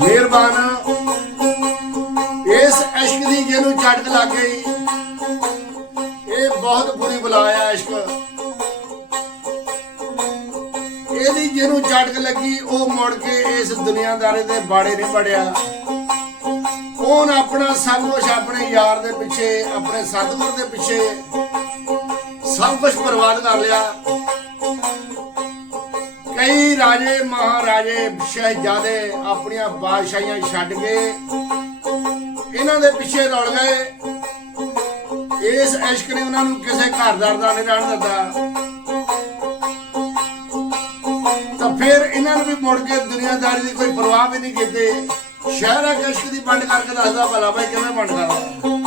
ਮਿਹਰਬਾਨ। ਇਸ ਇਸ਼ਕ ਦੀ ਜਿਹਨੂੰ ਝਟਕ ਲੱਗ ਗਈ, ਇਹ ਬਹੁਤ ਬੁਰੀ ਬੁਲਾਇਆ ਇਸ਼ਕ। ਇਹਦੀ ਜਿਹਨੂੰ ਝਟਕ ਲੱਗੀ, ਉਹ ਮੁੜ ਕੇ ਇਸ ਦੁਨੀਆਦਾਰੀ ਦੇ ਬਾੜੇ ਨਹੀਂ ਪੜਿਆ। ਉਹਨ ਆਪਣਾ ਸਭ ਕੁਝ ਆਪਣੇ ਯਾਰ ਦੇ ਪਿੱਛੇ, ਆਪਣੇ ਸਤਿਗੁਰ ਦੇ ਪਿੱਛੇ ਸਭ ਕੁਝ ਬਰਬਾਦ ਕਰ ਲਿਆ। ਕਈ ਰਾਜੇ ਮਹਾਰਾਜੇ ਸ਼ਹਿਜ਼ਾਦੇ ਆਪਣੀਆਂ ਬਾਦਸ਼ਾਹੀਆਂ ਛੱਡ ਕੇ ਇਹਨਾਂ ਦੇ ਪਿੱਛੇ ਦੌੜ ਗਏ। ਇਸ ਇਸ਼ਕ ਨੇ ਉਹਨਾਂ ਨੂੰ ਕਿਸੇ ਘਰਦਾਰ ਦਾ ਨਹੀਂ ਰਹਿਣ ਦਿੱਤਾ। ਤਾਂ ਫਿਰ ਇਹਨਾਂ ਨੂੰ ਵੀ ਮੁੜ ਕੇ ਦੁਨੀਆਦਾਰੀ ਦੀ ਕੋਈ ਪਰਵਾਹ ਵੀ ਨਹੀਂ ਕੀਤੀ। ਸ਼ਹਿਰਾ ਇਸ਼ਕ ਦੀ ਵੰਡ ਕਰਕੇ ਦੱਸਦਾ ਭਲਾ ਭਾਈ ਕਿਵੇਂ ਵੰਡਦਾ।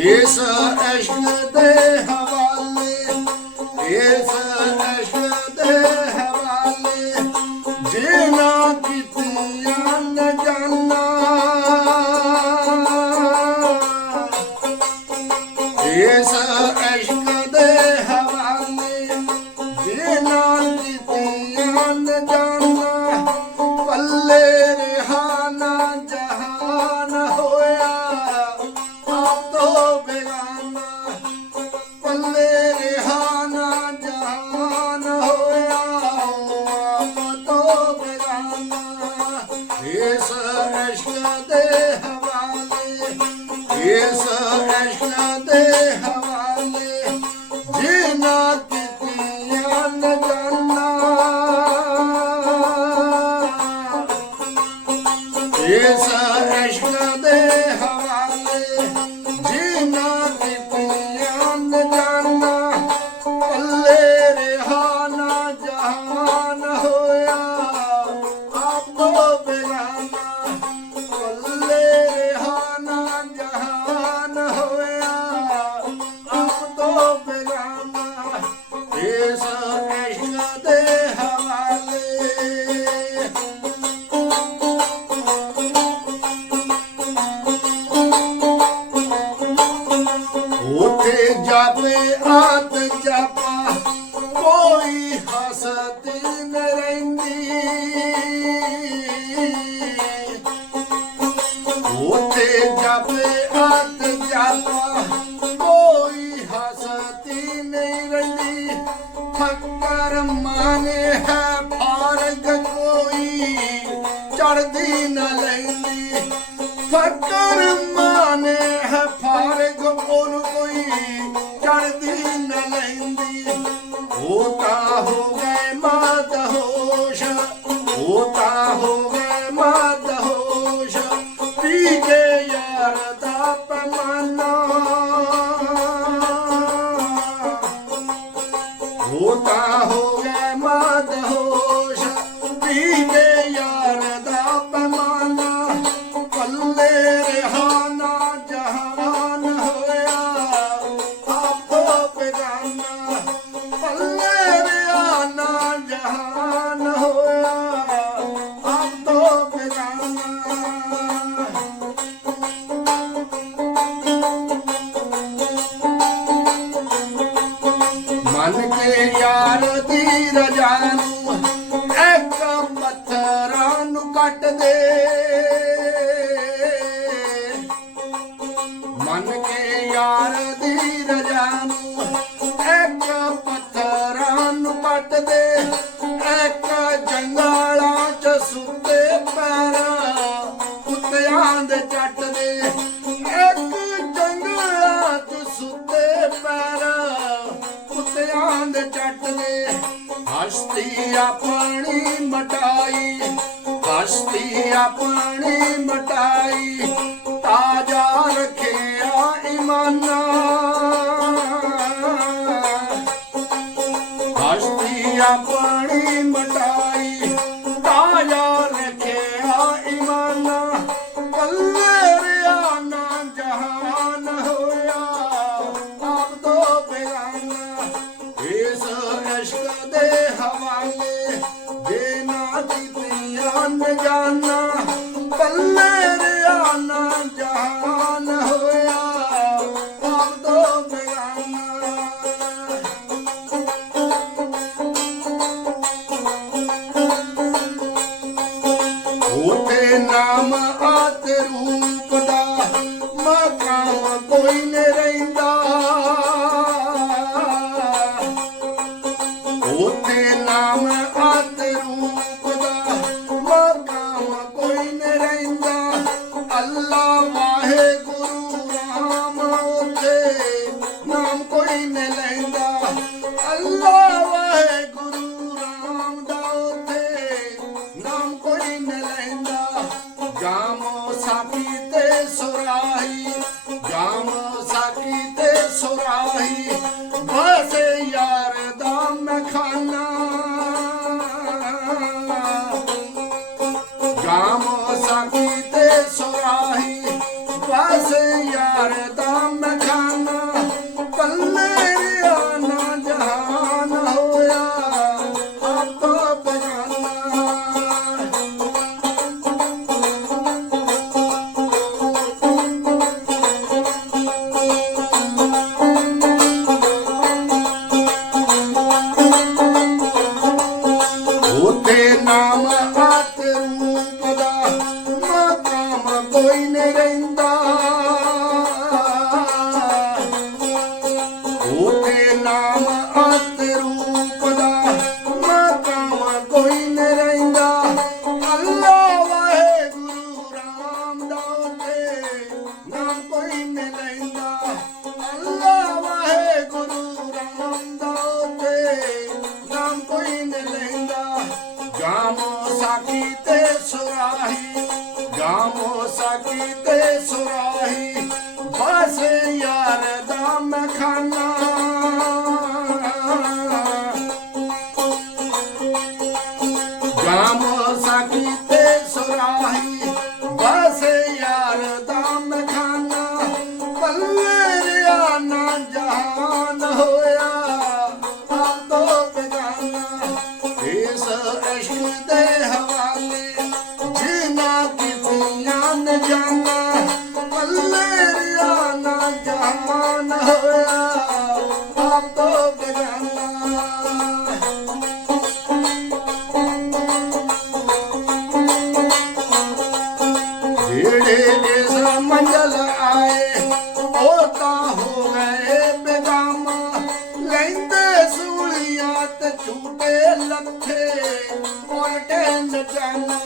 ਇਸ ਇਸ ਜਾਵੇ ਆਤ ਜਾਪਾ। ਕੋਈ ਹਸਤੀ ਨ ਰਹਿੰਦੀ। ਉਥੇ ਜਾਵੇ ਆਤ ਜਾਪਾ। ਕੋਈ ਹਸਤੀ ਨਹੀਂ ਰਹਿੰਦੀ। ਫਕਰ ਮਾਨੇ ਹੈ, ਫਾਰਗ ਕੋਈ। ਚੜਦੀ ਨ ਲੈਂਦੀ। ਫਕਰ ਮਾਨੇ ਹੈ ਫਾਰਗ ਉਹਨੂੰ ਕੋਈ ਚੜਦੀ ਨ ਲੈਂਦੀ। ਉਹ ਤਾਂ ਹੋ ਦੇ ਮਨ ਕੇ ਯਾਰ ਦੀ ਰਜਾ ਨੂੰ ਇੱਕ ਪੱਥਰਾਂ ਨੂੰ ਪੱਟ ਦੇ, ਇੱਕ ਜੰਗਲਾਂ ਚ ਸੁੱਤੇ ਪੈਰਾਂ ਕੁੱਤਿਆਂ ਦੇ ਚੱਟ ਦੇ। ਇੱਕ ਜੰਗਲਾਂ ਚ ਸੁੱਤੇ ਪੈਰਾਂ ਕੁੱਤਿਆਂ ਦੇ ਚੱਟ ਦੇ। ਹਸਤੀ ਆਪਣੀ ਮਟਾਈ ਹਸਤੀ ਆਪਣੀ ਮਟਾਈ, ਤਾਜਾ ਰੱਖਿਆ ਇਮਾਨਾ। ਹਸਤੀ ਆਪਣੀ ਮਟਾਈ, ਤਾਜਾ ਰੱਖਿਆ ਇਮਾਨਾ। ਕੱਲੇ ਰਿਆ ਨਾ ਜਹਾਨ ਹੋਇਆ, ਆਪ ਤੋਂ ਬਿਆਨਾ। ਇਸ ਅਸ਼ਕ ਦੇ ਹਵਾਲੇ, ਜੇ ਨਾ ਕੀਤੇ ਅਨਜਾਨਾ ਪੱਲੇ ਰਿਆਨਾ ਜਾਨ ਹੋਏ Gamo sapite so ਸਾਕੀ ਤੇ ਸੁਰਾਹੀ ਗਾਵੋ ਸਾਕੀ ਤੇ ਸੁਰਾਹੀ। ਬਸ ਯਾਰ ਦਾ ਮਖਾਨਾ ਮੰਜ਼ਲ ਆਏ ਉਹ ਤਾਂ ਹੋ ਗਏ ਬੇਗਮ। ਲੈਂਦੇ ਸੂਲੀਆਂ ਤੇ ਝੂਟੇ ਲੱਥੇ ਉਲਟੇ ਨਚਾਨਾ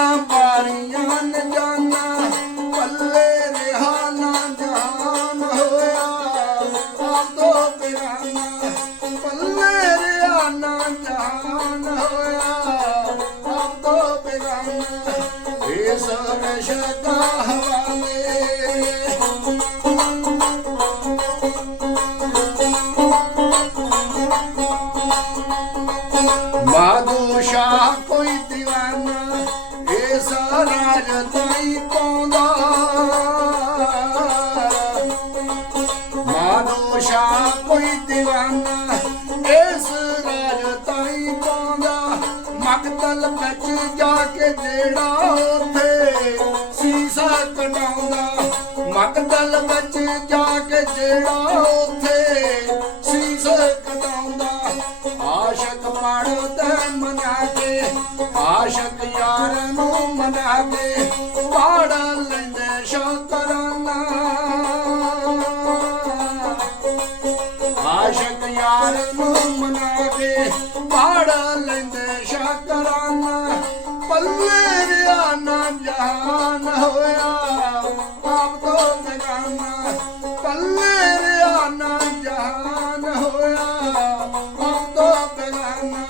ਜਿਨਾ ਨ ਜਾਣਾ ਪੱਲੇ ਰਿਹਾ ਨਾ ਜਾਨ ਹੋਇਆ। ਆਪ ਤੋਂ ਪੱਲੇ ਰਿਹਾ ਨਾ ਜਾਨ ਹੋਇਆ। ਆਪ ਤੋਂ ਇਸ ਅਸ਼ਕਾ ਹਵਾਲੇ। ਮਾਧੂ ਸ਼ਾਹ ਕੋਈ ਜਿਹੜਾ ਉਥੇ ਸੀਸਾ ਕਟਾਉਂਦਾ। ਮਕਤਲ ਵਿੱਚ ਜਾ ਕੇ ਜਿਹੜਾ ਉਥੇ ਸੀਸਾ ਕਟਾਉਂਦਾ। ਆਸ਼ਕ ਪੜਦਾ ਮਨਾ ਕੇ, ਆਸ਼ਕ ਯਾਰ ਨੂੰ ਮਨਾ ਕੇ, ਪੜ ਲੈਂਦੇ ਸ਼ੁਕਰਾਨਾ। ਆਸ਼ਕ ਯਾਰ ਨੂੰ ਮਨਾ ਕੇ, ਪੜ ਲੈਂਦੇ ਹੋਇਆ ਆਪ ਤੋਂ ਬਗਾਨਾ ਪੱਲੇ ਰਿਆ ਨਾ ਜਹਾਨ ਹੋਇਆ ਆਪ ਤੋਂ ਬਗਾਨਾ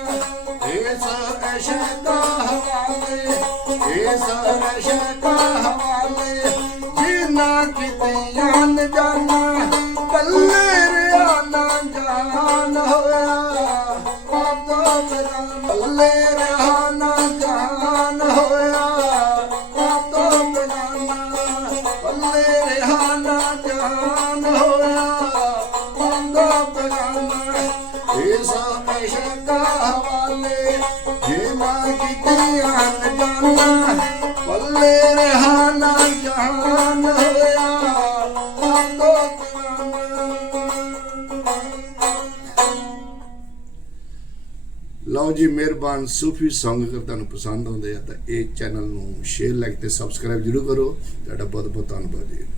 ਇਸ ਅਸ਼ਕਾ ਹਵਾਲੇ ਇਸ ਅਸ਼ਕਾ ਹਵਾਲੇ ਜਿਨਾ ਕਿਤਿਆਂ ਨ ਜਾਣਾ ਪੱਲੇ ਰਿਆ ਨਾ ਜਾਨ ਹੋਇਆ ਆਪ ਤੋਂ ਬਗਾਨਾ ਪੱਲੇ ਰਿਆ ਲਓ ਸੂਫੀ Song ਅਗਰ ਤੁਹਾਨੂੰ ਪਸੰਦ ਆਉਂਦੇ ਆ ਤਾਂ ਇਹ ਚੈਨਲ ਨੂੰ ਸ਼ੇਅਰ ਲਾਈਕ ਤੇ ਸਬਸਕ੍ਰਾਈਬ ਜਰੂਰ ਕਰੋ। ਤੁਹਾਡਾ ਬਹੁਤ ਬਹੁਤ ਧੰਨਵਾਦ ਜੀ।